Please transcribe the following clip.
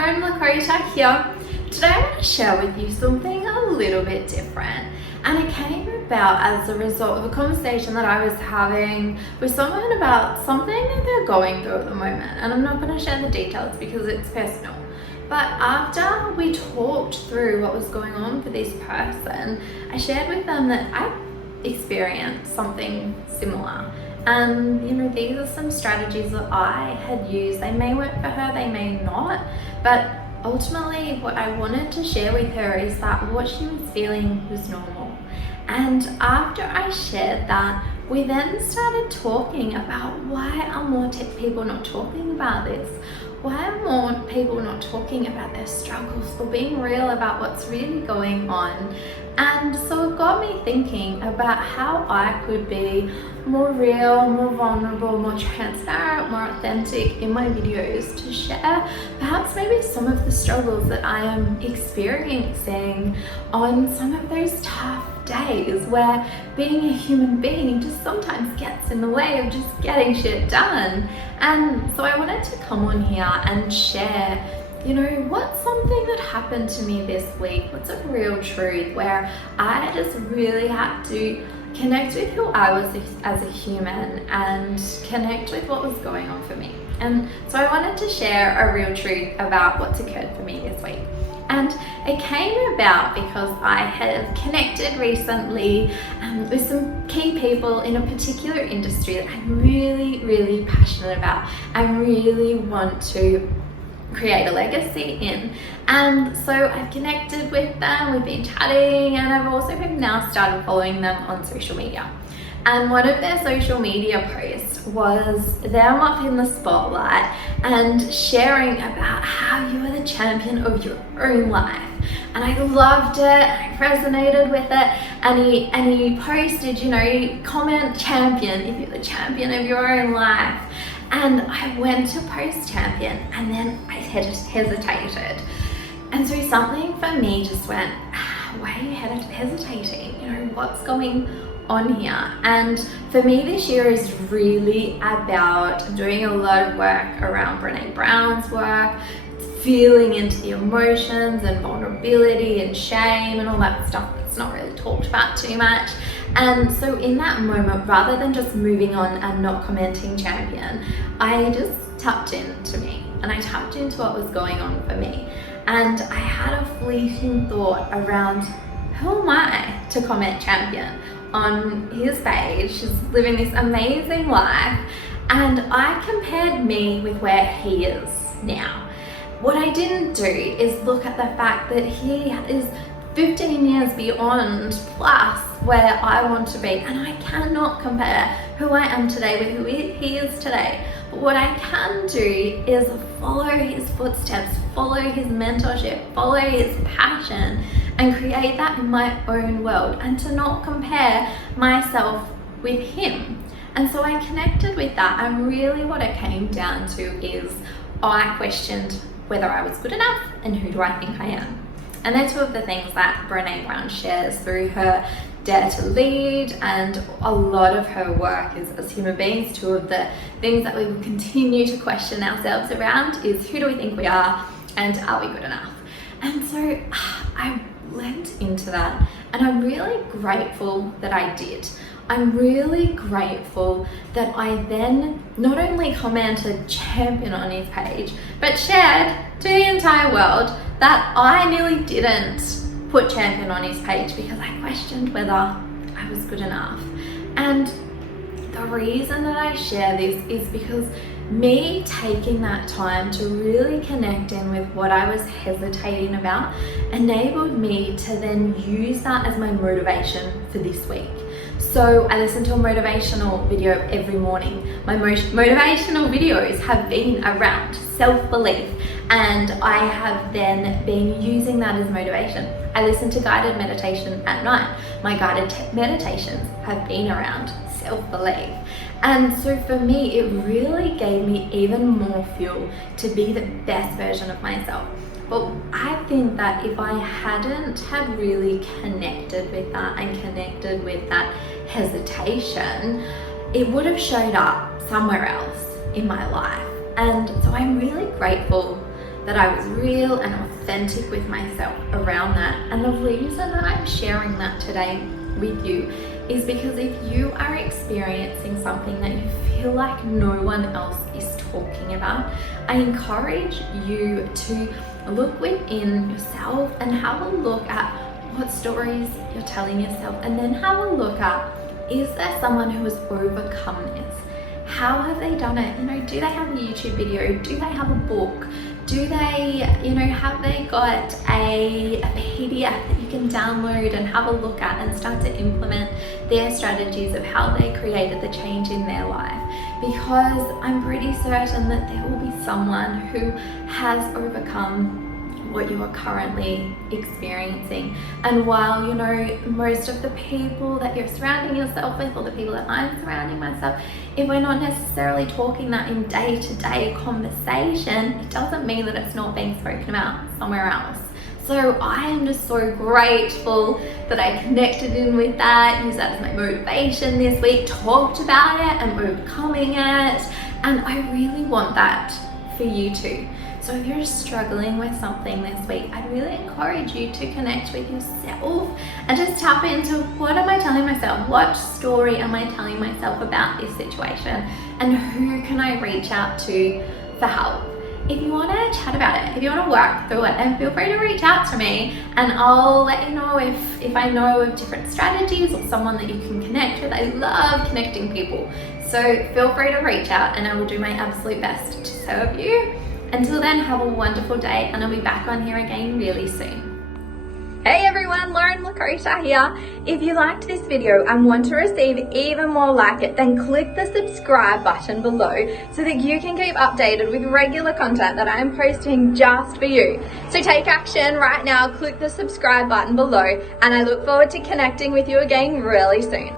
home, Lakota here. Today I want to share with you something a little bit different, and it came about as a result of a conversation that I was having with someone about something that they're going through at the moment, and I'm not going to share the details because it's personal. But after we talked through what was going on for this person, I shared with them that I experienced something similar. And these are some strategies that I had used. They may work for her, they may not, but ultimately what I wanted to share with her is that what she was feeling was normal. And after I shared that, we then started talking about why are more people not talking about this? Why are more people not talking about their struggles or being real about what's really going on? And so it got me thinking about how I could be more real, more vulnerable, more transparent, more authentic in my videos to share perhaps maybe some of the struggles that I am experiencing on some of those tough days where being a human being just sometimes gets in the way of just getting shit done. And so I wanted to come on here and share, what's something that happened to me this week? What's a real truth where I just really had to connect with who I was as a human and connect with what was going on for me. And so I wanted to share a real truth about what's occurred for me this week. And it came about because I have connected recently with some key people in a particular industry that I'm really, really passionate about and really want to create a legacy in. And so I've connected with them, we've been chatting, and I've also now started following them on social media. And one of their social media posts was them up in the spotlight and sharing about how you are the champion of your own life. And I loved it, I resonated with it, and he posted, comment champion if you're the champion of your own life. And I went to post champion and then I hesitated. And so something for me just went, why are you hesitating? What's going on here? And for me this year is really about doing a lot of work around Brene Brown's work, feeling into the emotions and vulnerability and shame and all that stuff that's not really talked about too much. And so in that moment, rather than just moving on and not commenting champion, I just tapped into me and I tapped into what was going on for me. And I had a fleeting thought around, who am I to comment champion on his page? He's living this amazing life, and I compared me with where he is now. What I didn't do is look at the fact that he is 15 years beyond plus where I want to be, and I cannot compare who I am today with who he is today. But what I can do is follow his footsteps, follow his mentorship, follow his passion, and create that in my own world, and to not compare myself with him. And so I connected with that, and really what it came down to is I questioned whether I was good enough and who do I think I am. And they're two of the things that Brene Brown shares through her Dare to Lead, and a lot of her work is as human beings. Two of the things that we will continue to question ourselves around is who do we think we are and are we good enough? And so I leant into that, and I'm really grateful that I did. I'm really grateful that I then not only commented champion on his page, but shared to the entire world that I nearly didn't put champion on his page because I questioned whether I was good enough. And the reason that I share this is because me taking that time to really connect in with what I was hesitating about enabled me to then use that as my motivation for this week. So I listen to a motivational video every morning. My motivational videos have been around self-belief, and I have then been using that as motivation. I listen to guided meditation at night. My guided meditations have been around self-belief. And so for me, it really gave me even more fuel to be the best version of myself. But I think that if I hadn't had really connected with that and connected with that hesitation, it would have showed up somewhere else in my life. And so I'm really grateful that I was real and authentic with myself around that. And the reason that I'm sharing that today with you is because if you are experiencing something that you feel like no one else is talking about, I encourage you to look within yourself and have a look at what stories you're telling yourself, and then have a look at, is there someone who has overcome this? How have they done it? Do they have a YouTube video? Do they have a book? Do they, have they got a PDF that you can download and have a look at and start to implement their strategies of how they created the change in their life? Because I'm pretty certain that there will be someone who has overcome what you are currently experiencing. And while most of the people that you're surrounding yourself with, or the people that I'm surrounding myself, if we're not necessarily talking that in day-to-day conversation, it doesn't mean that it's not being spoken about somewhere else. So I am just so grateful that I connected in with that, used that as my motivation this week, talked about it and overcoming it, and I really want that for you too. So if you're struggling with something this week, I really encourage you to connect with yourself and just tap into, what am I telling myself? What story am I telling myself about this situation? And who can I reach out to for help? If you want to chat about it, if you want to work through it, then feel free to reach out to me, and I'll let you know if I know of different strategies or someone that you can connect with. I love connecting people. So feel free to reach out and I will do my absolute best to serve you. Until then, have a wonderful day, and I'll be back on here again really soon. Hey everyone, Lauren Lakosha here. If you liked this video and want to receive even more like it, then click the subscribe button below so that you can keep updated with regular content that I'm posting just for you. So take action right now, click the subscribe button below, and I look forward to connecting with you again really soon.